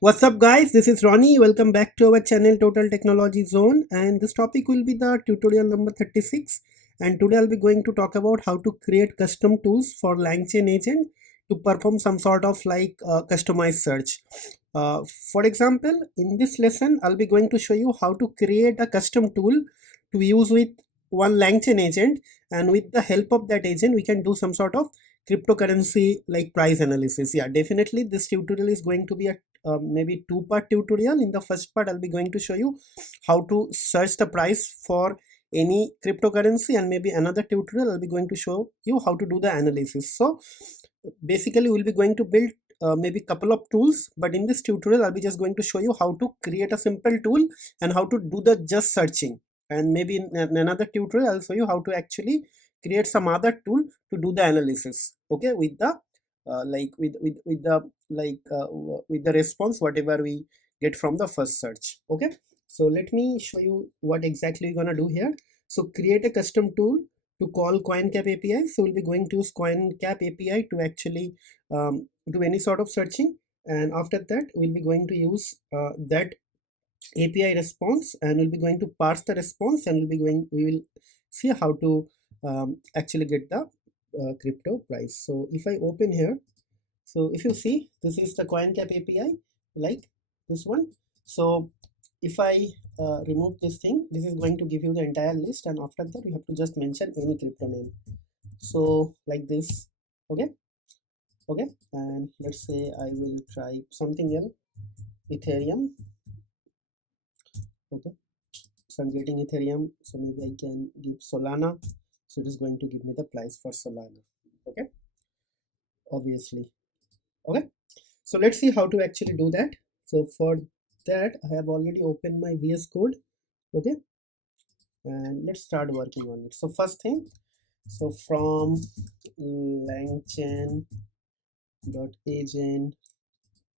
What's up guys, this is Ronnie. Welcome back to our channel Total Technology Zone, and this topic will be the tutorial number 36, and today I'll be going to talk about how to create custom tools for Langchain Agent to perform some sort of customized search. For example, in this lesson I'll be going to show you how to create a custom tool to use with one Langchain agent, and with the help of that agent we can do some sort of cryptocurrency like price analysis. Yeah, definitely this tutorial is going to be a maybe two-part tutorial. In the first part I'll be going to show you how to search the price for any cryptocurrency, and maybe another tutorial I'll be going to show you how to do the analysis. So basically we'll be going to build maybe couple of tools, but in this tutorial I'll be just going to show you how to create a simple tool and how to do the just searching, and maybe in another tutorial I'll show you how to actually create some other tool to do the analysis, okay, with the with the with the response whatever we get from the first search. Okay, so let me show you what exactly we're gonna do here. So create a custom tool to call CoinCap API. So we'll be going to use CoinCap API to actually do any sort of searching, and after that we'll be going to use that API response, and we'll be going to parse the response, and we will see how to actually get the crypto price. So if I open here, so if you see, this is the CoinCap API, like this one. So if I remove this thing, this is going to give you the entire list, and after that you have to just mention any crypto name. So like this, okay, okay, and let's say I will try something else, Ethereum. Okay, so I'm getting Ethereum, so maybe I can give Solana. So it is going to give me the price for Solana. Okay, obviously. Okay, so let's see how to actually do that. So for that I have already opened my VS Code. Okay, and let's start working on it. So first thing, so from Langchain agent,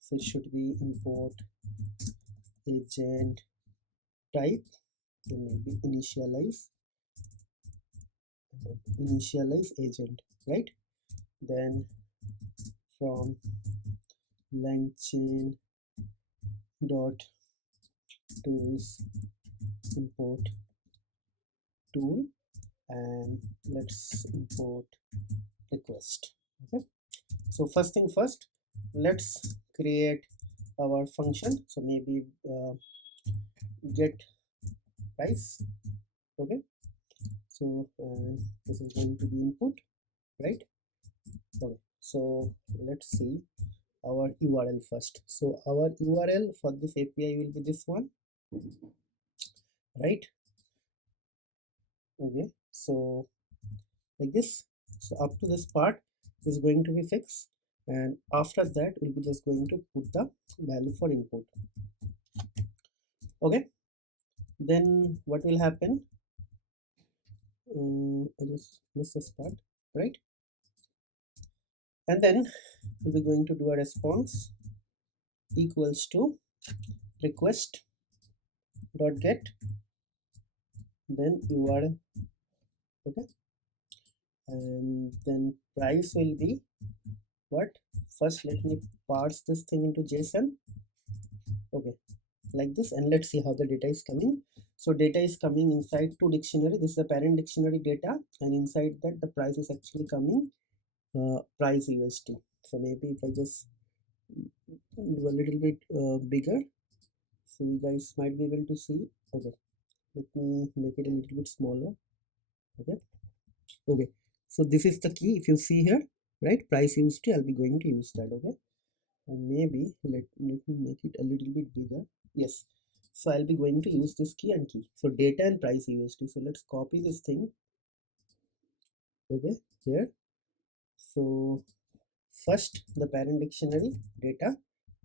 so it should be import agent type, and maybe initialize agent, right? Then from Langchain dot tools import tool, and let's import request. Okay, so first thing first, let's create our function. So maybe get price. Okay, so this is going to be input, right? Okay, so let's see our URL first. So our URL for this API will be this one, right? Okay, so like this. So up to this part is going to be fixed, and after that we'll be just going to put the value for input. Okay, then what will happen? I just missed this part, right? And then we'll be going to do a response equals to request dot get, then URL. Okay, and then price will be what? First let me parse this thing into JSON. Okay, like this, and let's see how the data is coming. So data is coming inside two dictionary. This is the parent dictionary data, and inside that the price is actually coming price USD. So maybe if I just do a little bit bigger, so you guys might be able to see. Okay, let me make it a little bit smaller. Okay, okay, so this is the key. If you see here, right, price USD, I'll be going to use that. Okay, and maybe let me make it a little bit bigger. Yes, so I'll be going to use this key and key. So data and price USD. So let's copy this thing. Okay, here. So first the parent dictionary data,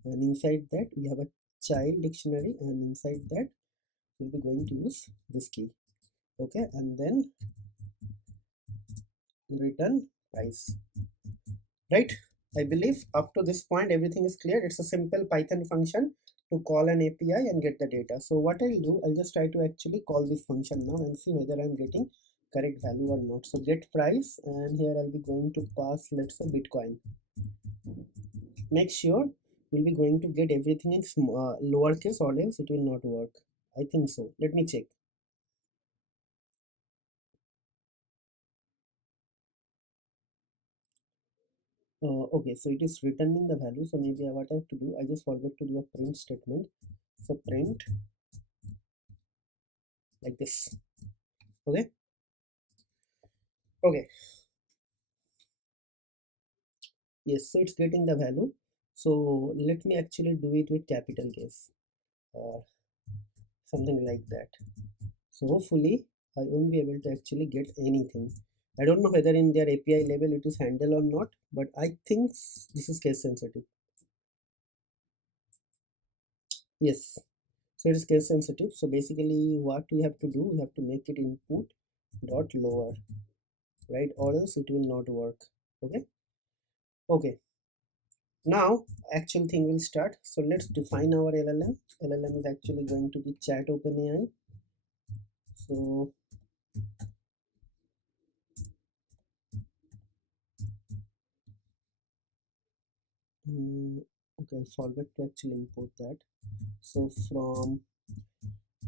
and inside that we have a child dictionary, and inside that we'll be going to use this key. Okay, and then return price, right? I believe up to this point everything is clear. It's a simple Python function to call an API and get the data. So what I'll do, I'll just try to actually call this function now and see whether I'm getting correct value or not. So get price, and here I'll be going to pass, let's say, Bitcoin. Make sure we'll be going to get everything in lowercase, or else it will not work. I think so. Let me check. Okay, so it is returning the value. So maybe what I have to do, I just forgot to do a print statement. So print like this. Okay. Okay. Yes, so it's getting the value. So let me actually do it with capital case or something like that. So hopefully I won't be able to actually get anything. I don't know whether in their API level it is handled or not, but I think this is case sensitive. Yes, so it is case sensitive. So basically what we have to do, we have to make it input dot lower, right, or else it will not work. Okay. Okay, now actual thing will start. So let's define our LLM is actually going to be chat OpenAI. So okay, I forgot to actually import that. So from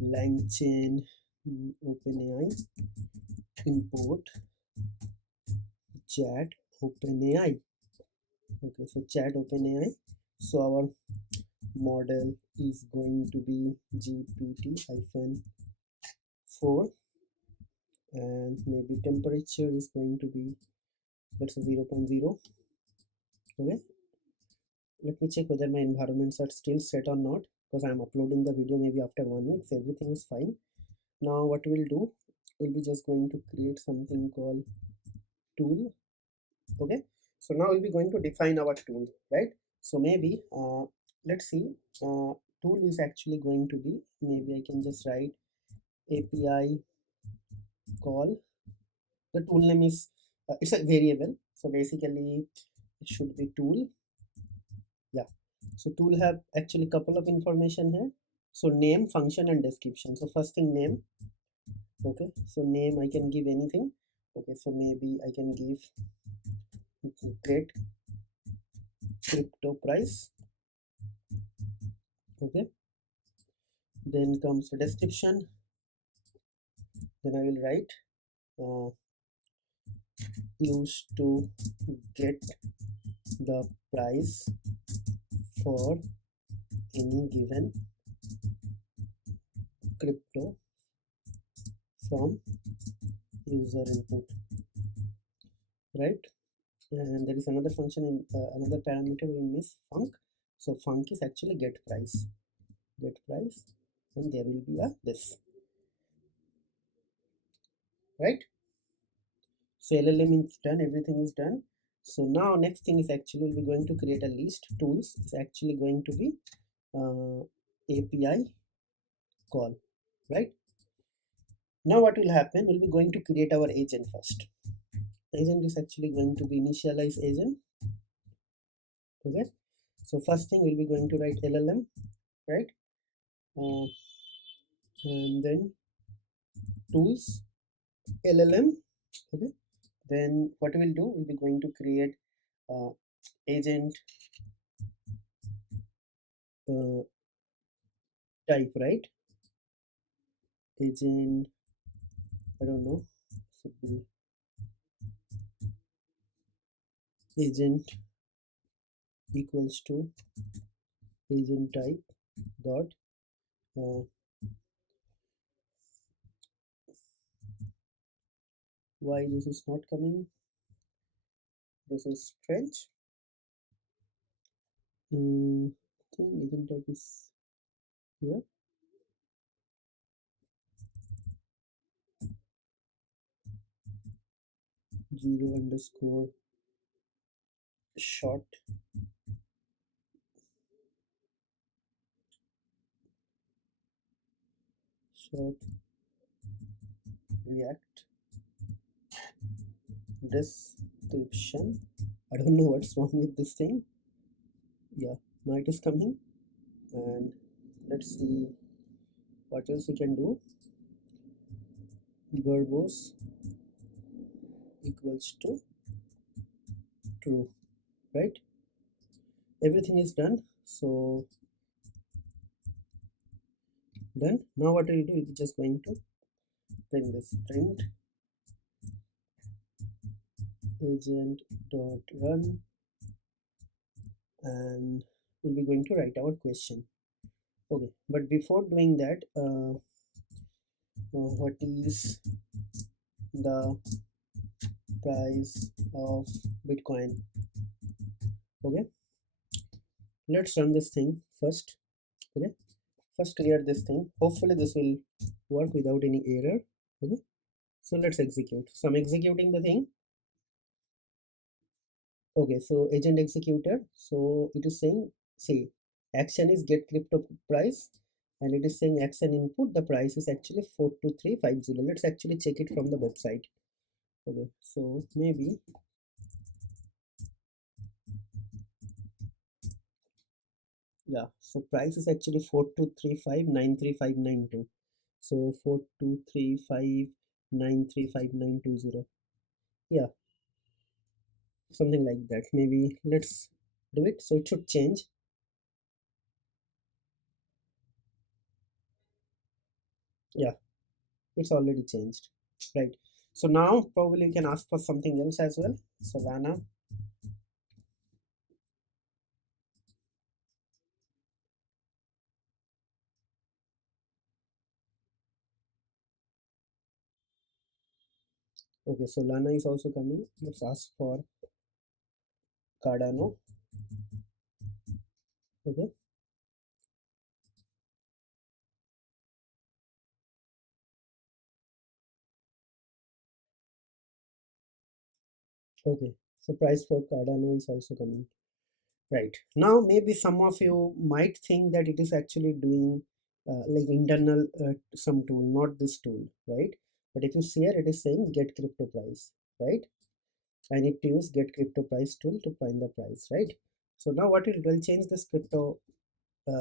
Langchain OpenAI import chat OpenAI. Okay, so chat OpenAI. So our model is going to be GPT-4, and maybe temperature is going to be, let's say, 0.0. Okay, let me check whether my environments are still set or not, because I'm uploading the video maybe after 1 week, so everything is fine. Now what we'll do, we'll be just going to create something called tool. Okay, so now we'll be going to define our tool, right? So maybe let's see, tool is actually going to be, maybe I can just write API call. The tool name is it's a variable, so basically it should be tool. Yeah, so tool have actually couple of information here. So name, function, and description. So first thing, name. Okay, so name I can give anything. Okay, so maybe I can give great crypto price. Okay, then comes the description. Then I will write uh, used to get the price for any given crypto from user input, right? And there is another function in another parameter we miss, func. So func is actually get price, and there will be a this, right? So LLM is done, everything is done. So now next thing is actually we're going to create a list. Tools is actually going to be API call, right? Now what will happen, we'll be going to create our agent first. Agent is actually going to be initialize agent. Okay, so first thing we'll be going to write LLM, right? uh, and then tools LLM. Okay, then what we'll do, we'll be going to create agent uh, type, right? Agent, I don't know, should be agent equals to agent type dot why this is not coming, this is strange. I think agent type is here. Zero underscore short react description. I don't know what's wrong with this thing. Yeah, now it is coming. And let's see what else we can do. Verbose equals to true, right? Everything is done. So done. Now what we'll do, we're just going to print this print agent dot run, and we'll be going to write our question. Okay, but before doing that, what is the price of Bitcoin? Okay, let's run this thing first. Okay, first clear this thing. Hopefully this will work without any error. Okay, so let's execute. So I'm executing the thing. Okay, so agent executed. So it is saying, say, action is get crypto price, and it is saying action input. The price is actually 42350. Let's actually check it from the website. Okay, so maybe, yeah, so price is actually 4235935592. So 4235935920. Yeah, something like that. Maybe let's do it. So it should change. Yeah, it's already changed, right? So now probably you can ask for something else as well. Solana. Okay, Solana is also coming. Let's ask for Cardano. Okay, okay, so price for Cardano is also coming. Right. Now, maybe some of you might think that it is actually doing like internal some tool, not this tool, right? But if you see here, it is saying get crypto price, right? I need to use get crypto price tool to find the price, right? So now what it will change this crypto,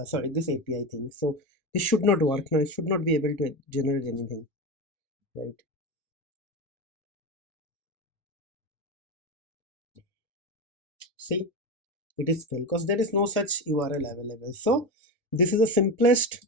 sorry, this API thing. So this should not work now. It should not be able to generate anything, right? See, it is failed because there is no such URL available. So this is the simplest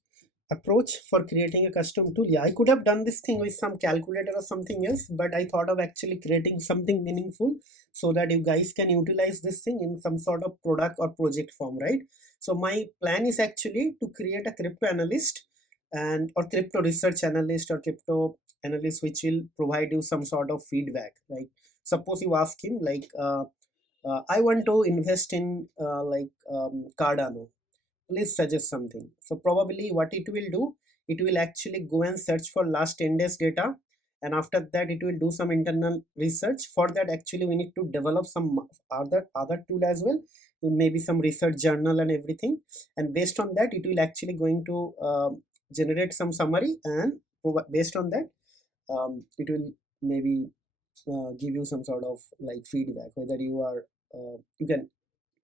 approach for creating a custom tool. Yeah, I could have done this thing with some calculator or something else, but I thought of actually creating something meaningful so that you guys can utilize this thing in some sort of product or project form, right? So my plan is actually to create a crypto analyst and or crypto research analyst or crypto analyst which will provide you some sort of feedback. Like suppose you ask him like I want to invest in Cardano, please suggest something. So probably what it will do, it will actually go and search for last 10 days data, and after that it will do some internal research. For that actually we need to develop some other tool as well, maybe some research journal and everything, and based on that it will actually going to generate some summary, and based on that it will maybe give you some sort of like feedback whether you are you can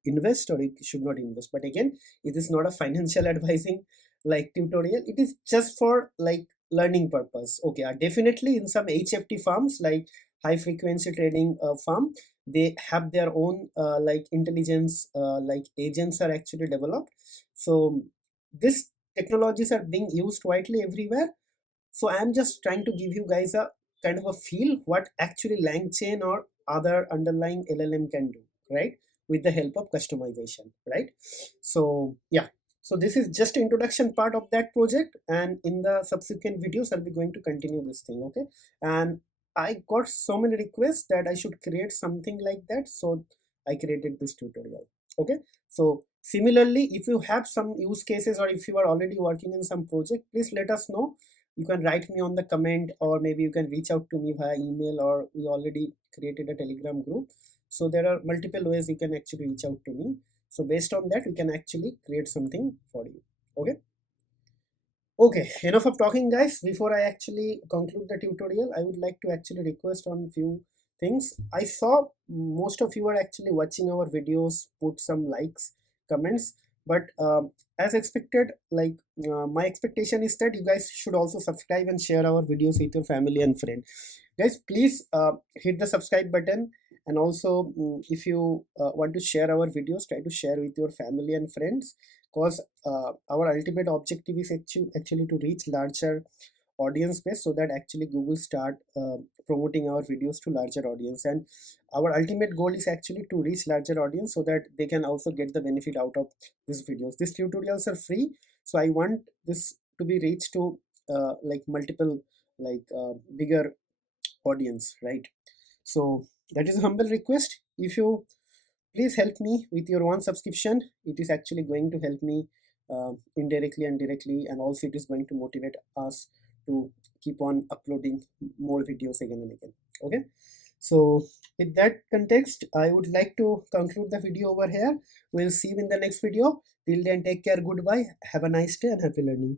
invest or you should not invest. But again, it is not a financial advising like tutorial, it is just for like learning purpose. Okay, definitely in some HFT farms like high frequency trading farm, they have their own like intelligence like agents are actually developed. So this technologies are being used widely everywhere. So I'm just trying to give you guys a kind of a feel what actually Langchain or other underlying LLM can do, right? With the help of customization, right? So yeah, so this is just introduction part of that project, and in the subsequent videos I'll be going to continue this thing. Okay, and I got so many requests that I should create something like that, so I created this tutorial. Okay, so similarly, if you have some use cases or if you are already working in some project, please let us know. You can write me on the comment, or maybe you can reach out to me via email, or we already created a Telegram group. So there are multiple ways you can actually reach out to me. So based on that we can actually create something for you. Okay, okay, enough of talking guys. Before I actually conclude the tutorial, I would like to actually request on few things. I saw most of you are actually watching our videos, put some likes, comments, but as expected, like my expectation is that you guys should also subscribe and share our videos with your family and friend. Guys, please hit the subscribe button And also, if you want to share our videos, try to share with your family and friends, because our ultimate objective is actually to reach larger audience base, so that actually Google start promoting our videos to larger audience. And our ultimate goal is actually to reach larger audience, so that they can also get the benefit out of these videos. These tutorials are free, so I want this to be reached to like multiple, like bigger audience, right? So that is a humble request. If you please help me with your one subscription, it is actually going to help me indirectly and directly, and also it is going to motivate us to keep on uploading more videos again and again. Okay, so with that context, I would like to conclude the video over here. We'll see you in the next video. Till then, take care, goodbye, have a nice day, and happy learning.